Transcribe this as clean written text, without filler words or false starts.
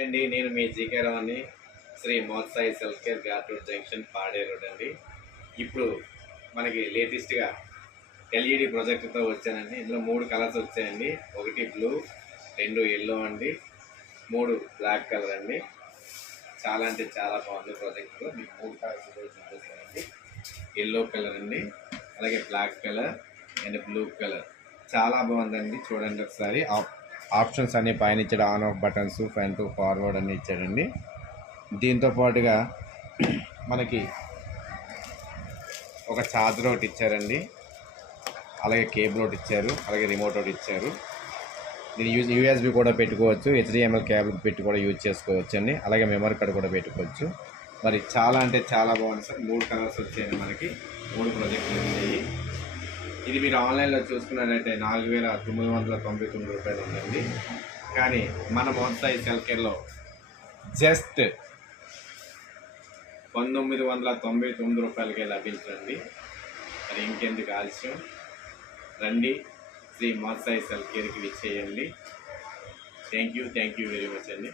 అండి నేను మీ జీకే రావుని శ్రీ మోత్సాయి సెల్ఫ్ కేర్ గార్టూర్ జంక్షన్ పాడే రోడ్ అండి. ఇప్పుడు మనకి లేటెస్ట్గా ఎల్ఈడి ప్రొజెక్టర్తో వచ్చానండి. ఇందులో 3 కలర్స్ వచ్చాయండి. ఒకటి బ్లూ, 2 ఎల్లో అండి, 3 బ్లాక్ కలర్ అండి. చాలా అంటే చాలా బాగుంది ప్రొజెక్టర్. మీకు 3 కలర్స్ చూపిస్తానండి. ఎల్లో కలర్ అండి, అలాగే black colour and blue colour. చాలా బాగుందండి, చూడండి ఒకసారి. ఆప్షన్స్ అన్ని పైన ఇచ్చాడు. On off buttons, front forward అన్ని ఇచ్చాడండి. దీంతో పాటుగా మనకి ఒక ఛార్జర్ ఒకటి ఇచ్చారండి, అలాగే కేబుల్ ఒకటి ఇచ్చారు, అలాగే రిమోట్ ఒకటి ఇచ్చారు. దీన్ని యూఎస్బి కూడా పెట్టుకోవచ్చు, హెచ్డిఎంఎల్ కేబుల్ పెట్టి కూడా యూజ్ చేసుకోవచ్చు అండి. అలాగే మెమరీ కార్డ్ కూడా పెట్టుకోవచ్చు. మరి చాలా అంటే చాలా బాగుంది సార్. 3 కలర్స్ వచ్చాయండి, మనకి 3 ప్రొజెక్టులు వచ్చాయి. ఇది మీరు ఆన్లైన్లో చూసుకున్నట్లయితే 4,999 రూపాయలు ఉందండి. కానీ మన మోత్సాయి సెల్ఫ్ కేర్లో జస్ట్ 1,999 రూపాయలకే లభించండి. మరి ఇంకెందుకు ఆలస్యం, రండి శ్రీ మోత్సాయి సెల్ఫ్ కేర్కి విచ్చేయండి. థ్యాంక్ యూ వెరీ మచ్ అండి.